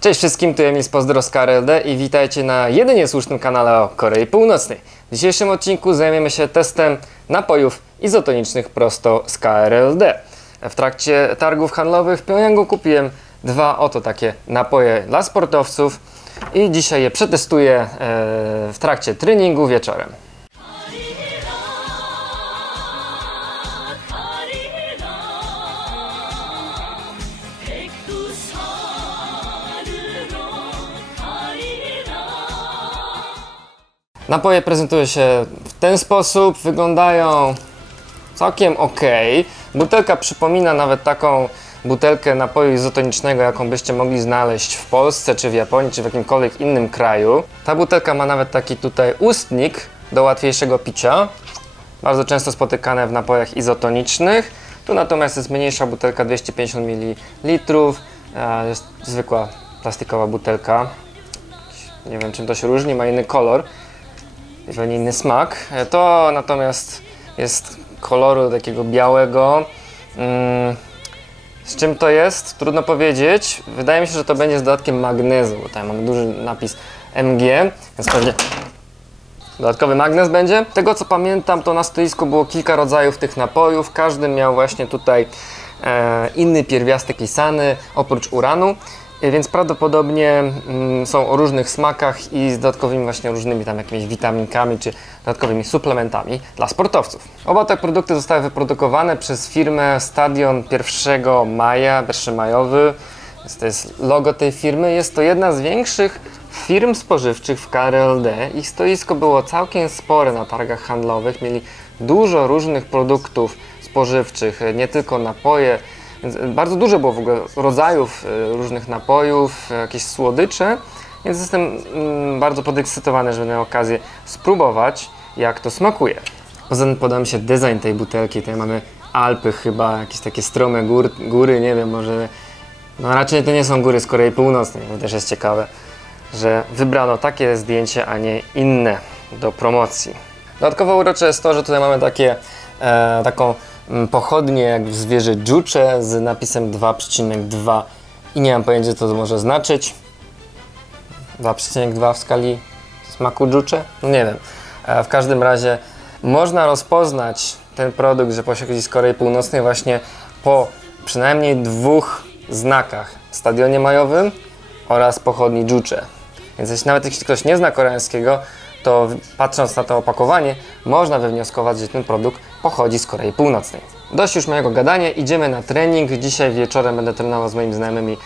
Cześć wszystkim, tu z Pozdro z KRLD i witajcie na jedynie słusznym kanale o Korei Północnej. W dzisiejszym odcinku zajmiemy się testem napojów izotonicznych prosto z KRLD. W trakcie targów handlowych w Pyongyangu kupiłem dwa oto takie napoje dla sportowców i dzisiaj je przetestuję e, w trakcie treningu wieczorem. Napoje prezentują się w ten sposób, wyglądają całkiem ok. Butelka przypomina nawet taką butelkę napoju izotonicznego, jaką byście mogli znaleźć w Polsce, czy w Japonii, czy w jakimkolwiek innym kraju. Ta butelka ma nawet taki tutaj ustnik do łatwiejszego picia, bardzo często spotykane w napojach izotonicznych. Tu natomiast jest mniejsza butelka 250 ml, jest zwykła plastikowa butelka. Nie wiem czym to się różni, ma inny kolor zupełnie inny smak. E, to natomiast jest koloru takiego białego. Mm, z czym to jest? Trudno powiedzieć. Wydaje mi się, że to będzie z dodatkiem magnezu, tutaj mamy duży napis MG, więc pewnie dodatkowy magnez będzie. Tego co pamiętam, to na stoisku było kilka rodzajów tych napojów. Każdy miał właśnie tutaj e, inny pierwiastek pisany, oprócz uranu. Y, więc prawdopodobnie mm, są o różnych smakach i z dodatkowymi właśnie różnymi tam jakimiś witaminkami czy dodatkowymi suplementami dla sportowców. Oba te produkty zostały wyprodukowane przez firmę Stadion 1 maja, 1 majowy. To jest logo tej firmy. Jest to jedna z większych firm spożywczych w KRLD. Ich stoisko było całkiem spore na targach handlowych. Mieli dużo różnych produktów spożywczych, nie tylko napoje, więc bardzo dużo było w ogóle rodzajów e, różnych napojów, jakieś słodycze, więc jestem mm, bardzo podekscytowany, że będę miał okazję spróbować, jak to smakuje. Poza tym podoba mi się design tej butelki. Tutaj mamy Alpy chyba, jakieś takie strome gór, góry, nie wiem, może... No raczej to nie są góry z Korei Północnej, to też jest ciekawe, że wybrano takie zdjęcie, a nie inne do promocji. Dodatkowo urocze jest to, że tutaj mamy takie, e, taką pochodnie jak w zwierzę dżucze z napisem 2,2 i nie mam pojęcia co to może znaczyć. 2,2 w skali smaku dżucze? No nie wiem. E, w każdym razie można rozpoznać ten produkt, że pochodzi z Korei Północnej właśnie po przynajmniej dwóch znakach. Stadionie majowym oraz pochodni dżucze. Więc jeśli nawet jeśli ktoś nie zna koreańskiego, to patrząc na to opakowanie, można wywnioskować, że ten produkt pochodzi z Korei Północnej. Dość już mojego gadania, idziemy na trening. Dzisiaj wieczorem będę trenował z moimi znajomymi.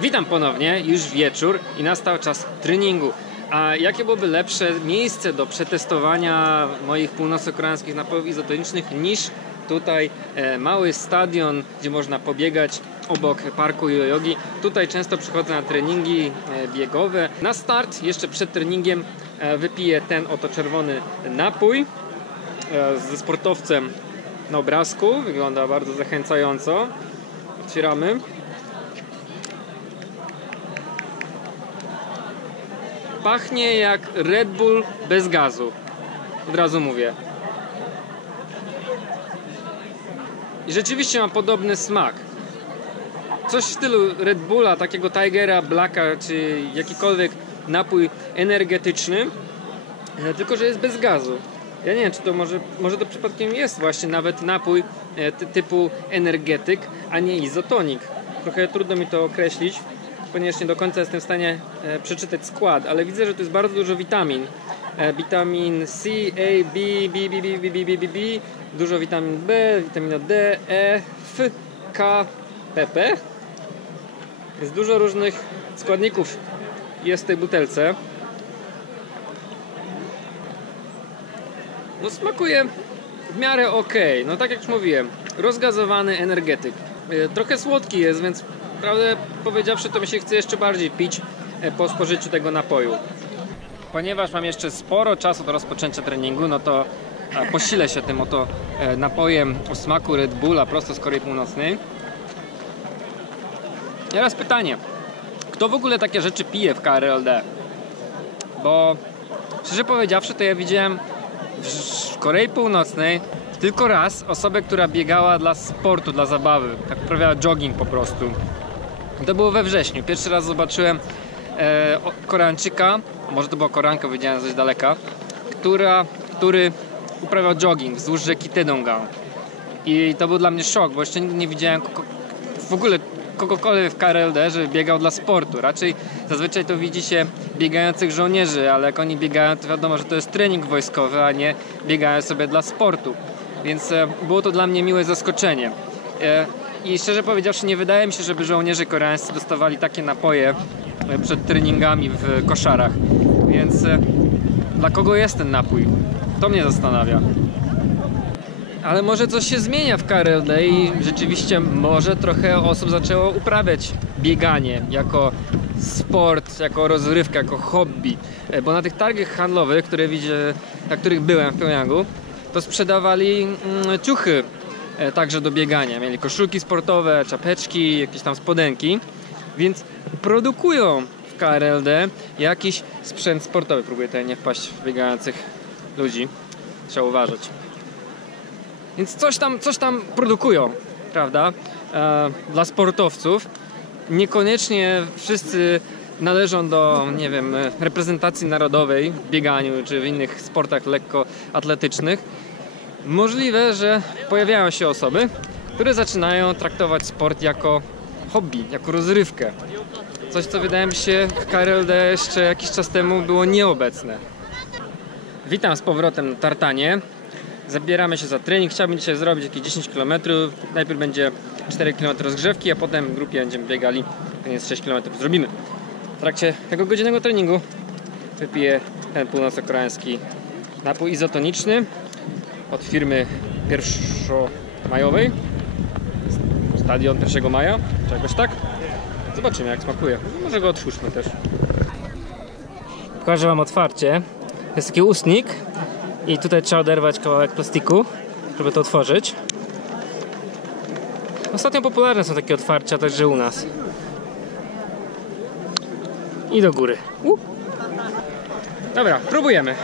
Witam ponownie, już wieczór i nastał czas treningu. A jakie byłoby lepsze miejsce do przetestowania moich północno-koreańskich napojów izotonicznych niż tutaj e, mały stadion, gdzie można pobiegać obok parku Yoyogi. Tutaj często przychodzę na treningi e, biegowe. Na start, jeszcze przed treningiem e, wypiję ten oto czerwony napój ze sportowcem na obrazku. Wygląda bardzo zachęcająco. Otwieramy. Pachnie jak Red Bull bez gazu. Od razu mówię. I rzeczywiście ma podobny smak. Coś w stylu Red Bulla, takiego Tigera, Blacka, czy jakikolwiek napój energetyczny, e, tylko że jest bez gazu. Ja nie wiem, czy to może, może to przypadkiem jest właśnie nawet napój e, typu energetyk, a nie izotonik. Trochę trudno mi to określić, ponieważ nie do końca jestem w stanie e, przeczytać skład, ale widzę, że tu jest bardzo dużo witamin. Witamin C, A, B, B, B, B, B, B, B, B, B, dużo witamin B, witamina D, E, F, K, PP. Jest dużo różnych składników jest w tej butelce. No smakuje w miarę ok. No tak jak już mówiłem, rozgazowany energetyk. E, trochę słodki jest, więc prawdę powiedziawszy to mi się chce jeszcze bardziej pić e, po spożyciu tego napoju. Ponieważ mam jeszcze sporo czasu do rozpoczęcia treningu, no to posilę się tym oto e, napojem o smaku Red Bulla prosto z Korei Północnej. Teraz pytanie, kto w ogóle takie rzeczy pije w KRLD? Bo szczerze powiedziawszy, to ja widziałem w Korei Północnej, tylko raz osobę, która biegała dla sportu, dla zabawy, tak uprawiała jogging po prostu. To było we wrześniu. Pierwszy raz zobaczyłem e, Koreańczyka, może to była Koreanka, widziałem z daleka, która, który uprawiał jogging wzdłuż rzeki Taedonggang. I to był dla mnie szok, bo jeszcze nigdy nie widziałem w ogóle kogokolwiek w KRLD, biegał dla sportu. Raczej zazwyczaj to widzi się biegających żołnierzy, ale jak oni biegają, to wiadomo, że to jest trening wojskowy, a nie biegają sobie dla sportu. Więc e, było to dla mnie miłe zaskoczenie. E, I szczerze powiedziawszy, nie wydaje mi się, żeby żołnierze koreańscy dostawali takie napoje e, przed treningami w koszarach. Więc dla kogo jest ten napój? To mnie zastanawia. Ale może coś się zmienia w KRLD i rzeczywiście może trochę osób zaczęło uprawiać bieganie jako sport, jako rozrywkę, jako hobby. E, Bo na tych targach handlowych, które widzę, na których byłem w Pyongyangу, to sprzedawali mm, ciuchy e, także do biegania. Mieli koszulki sportowe, czapeczki, jakieś tam spodenki. Więc produkują w KRLD jakiś sprzęt sportowy. Próbuję tutaj nie wpaść w biegających ludzi. Trzeba uważać. Więc coś tam, coś tam produkują, prawda? E, dla sportowców. Niekoniecznie wszyscy należą do, nie wiem, e, reprezentacji narodowej w bieganiu czy w innych sportach lekkoatletycznych. Możliwe, że pojawiają się osoby, które zaczynają traktować sport jako hobby, jako rozrywkę. Coś, co wydaje mi się w KRLD jeszcze jakiś czas temu było nieobecne. Witam z powrotem na tartanie. Zabieramy się za trening. Chciałbym dzisiaj zrobić jakieś 10 km. Najpierw będzie 4 km rozgrzewki, a potem w grupie będziemy biegali. Więc 6 km zrobimy. W trakcie tego godzinnego treningu wypiję ten północno-koreański napój izotoniczny od firmy pierwszomajowej. Stadion 1 maja, czy jakoś tak. Zobaczymy jak smakuje. Może go otwórzmy też. Pokażę Wam otwarcie. Jest taki ustnik i tutaj trzeba oderwać kawałek plastiku, żeby to otworzyć. Ostatnio popularne są takie otwarcia także u nas. I do góry. U. Dobra, próbujemy.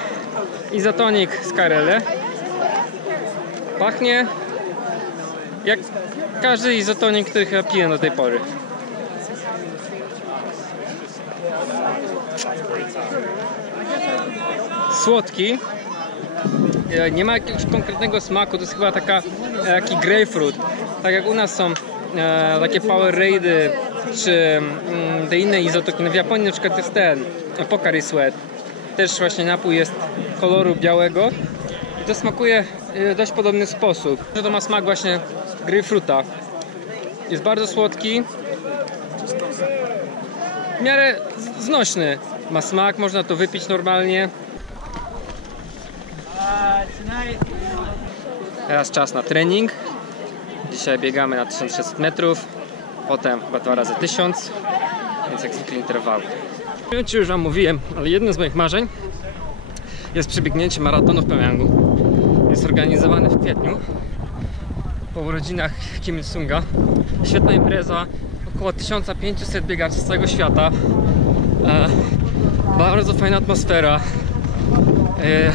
Izotonik z KRL. Pachnie jak każdy izotonik, który chyba piłem do tej pory. Słodki, nie ma jakiegoś konkretnego smaku, to jest chyba taka, e, taki grapefruit. Tak jak u nas są e, takie Power Raidy, czy mm, te inne izotokiny. W Japonii na przykład jest ten, e, Pocari Sweat. Też właśnie napój jest koloru białego i to smakuje e, w dość podobny sposób. To ma smak właśnie grapefruita. Jest bardzo słodki. W miarę znośny. Ma smak, można to wypić normalnie. Teraz czas na trening. Dzisiaj biegamy na 1600 metrów, potem chyba dwa razy 1000, więc jak zwykle interwały. Nie wiem, już Wam mówiłem, ale jednym z moich marzeń jest przebiegnięcie maratonu w Pyongyangu. Jest organizowany w kwietniu po urodzinach Kim Il-sunga. Świetna impreza, około 1500 biegaczy z całego świata. E, bardzo fajna atmosfera. E,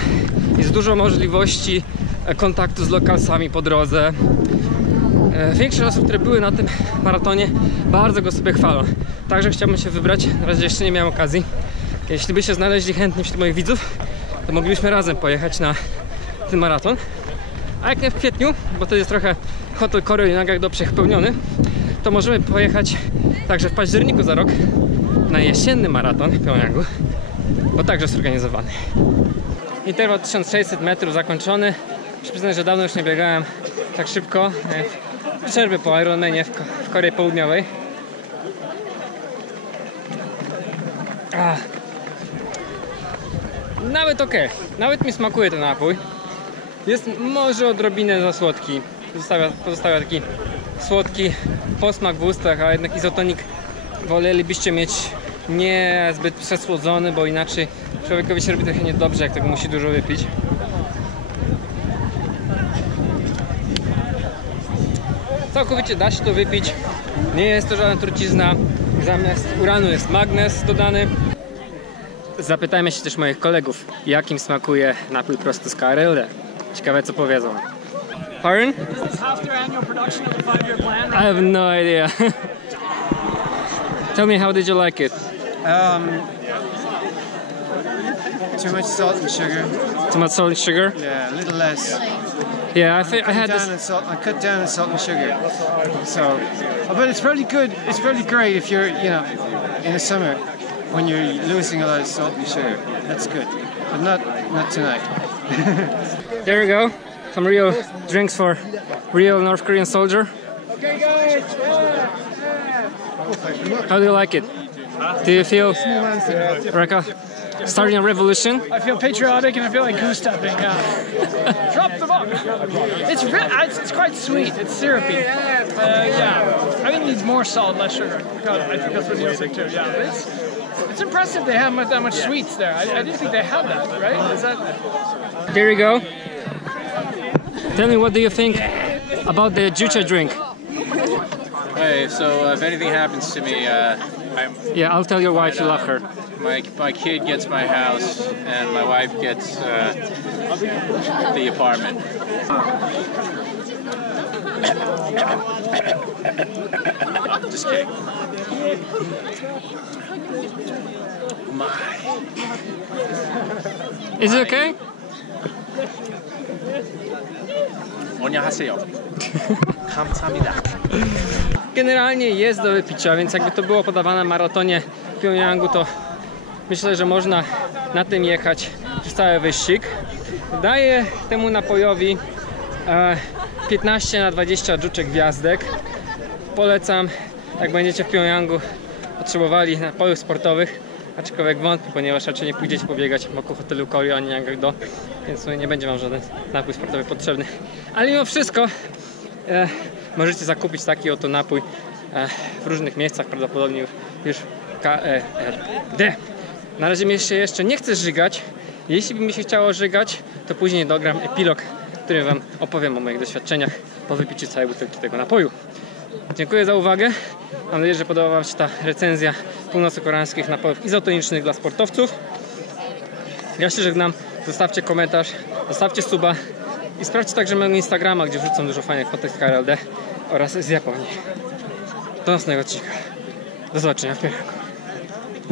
jest dużo możliwości e, kontaktu z lokalsami po drodze. E, Większość osób, które były na tym maratonie, bardzo go sobie chwalą. Także chciałbym się wybrać. Na razie jeszcze nie miałem okazji. Jeśli by się znaleźli chętni wśród moich widzów, to moglibyśmy razem pojechać na ten maraton. A jak nie w kwietniu, bo to jest trochę hotel Korea na do przepełniony, to możemy pojechać także w październiku za rok na jesienny maraton w Pyongyangu, bo także jest organizowany. Interwał 1600 metrów zakończony. Muszę przyznać, że dawno już nie biegałem tak szybko. E, Przerwy po Ironmanie w, w Korei Południowej. Nawet ok, nawet mi smakuje ten napój. Jest może odrobinę za słodki. Pozostawia, pozostawia taki słodki posmak w ustach, a jednak izotonik wolelibyście mieć nie zbyt przesłodzony, bo inaczej człowiekowi się robi trochę niedobrze, jak tego musi dużo wypić. Całkowicie da się to wypić. Nie jest to żadna trucizna. Zamiast uranu jest magnez dodany. Zapytajmy się też moich kolegów, jakim smakuje napój prosto z KRL. Ciekawe co powiedzą. Pardon? I have no idea. Tell me, how did you like it? Too much salt and sugar. Too much salt and sugar? Yeah, a little less. Yeah, I think I had down this. salt. I cut down on salt and sugar. So, but it's probably good. It's probably great if you're, you know, in the summer when you're losing a lot of salt and sugar. That's good, but not not tonight. There we go. Some real drinks for real North Korean soldier. Okay, guys. How do you like it? Do you feel like a, starting a revolution? I feel patriotic and I feel like goose stepping. Yeah. Drop the book. It's, re- it's it's quite sweet. It's syrupy. Uh, yeah. I think it needs more salt, less sugar. God, I think that's what Neil's saying too. Yeah. It's it's impressive they have that much sweets there. I, I didn't think they had that. Right? Is that? There you go. Tell me, what do you think about the jucha drink? Hey, so uh, if anything happens to me, uh, I'm, Yeah, I'll tell your wife you love her. my, my kid gets my house and my wife gets uh, the apartment. Just kidding. My. Is it okay? Annyeonghaseyo. Kamsamida. Generalnie jest do wypicia, więc jakby to było podawane maratonie w Pyongyangu, to myślę, że można na tym jechać przez cały wyścig. Daję temu napojowi e, 15 na 20 dżuczek gwiazdek. Polecam, jak będziecie w Pjongjangu potrzebowali napojów sportowych, aczkolwiek wątpię, ponieważ raczej nie pójdziecie pobiegać wokół hotelu Koryo ani Yangak-do, więc nie będzie Wam żaden napój sportowy potrzebny. Ale mimo wszystko e, możecie zakupić taki oto napój e, w różnych miejscach, prawdopodobnie już, już w KERD. Na razie mi się jeszcze nie chcę żygać. Jeśli by mi się chciało żygać, to później dogram epilog, w którym Wam opowiem o moich doświadczeniach po wypiciu całej butelki tego napoju. Dziękuję za uwagę. Mam nadzieję, że podobała Wam się ta recenzja północno-koreańskich napojów izotonicznych dla sportowców. Ja się żegnam. Zostawcie komentarz, zostawcie suba i sprawdźcie także mojego Instagrama, gdzie wrzucam dużo fajnych fotek z KRLD oraz z Japonii. Do następnego odcinka. Do zobaczenia w pierwszym.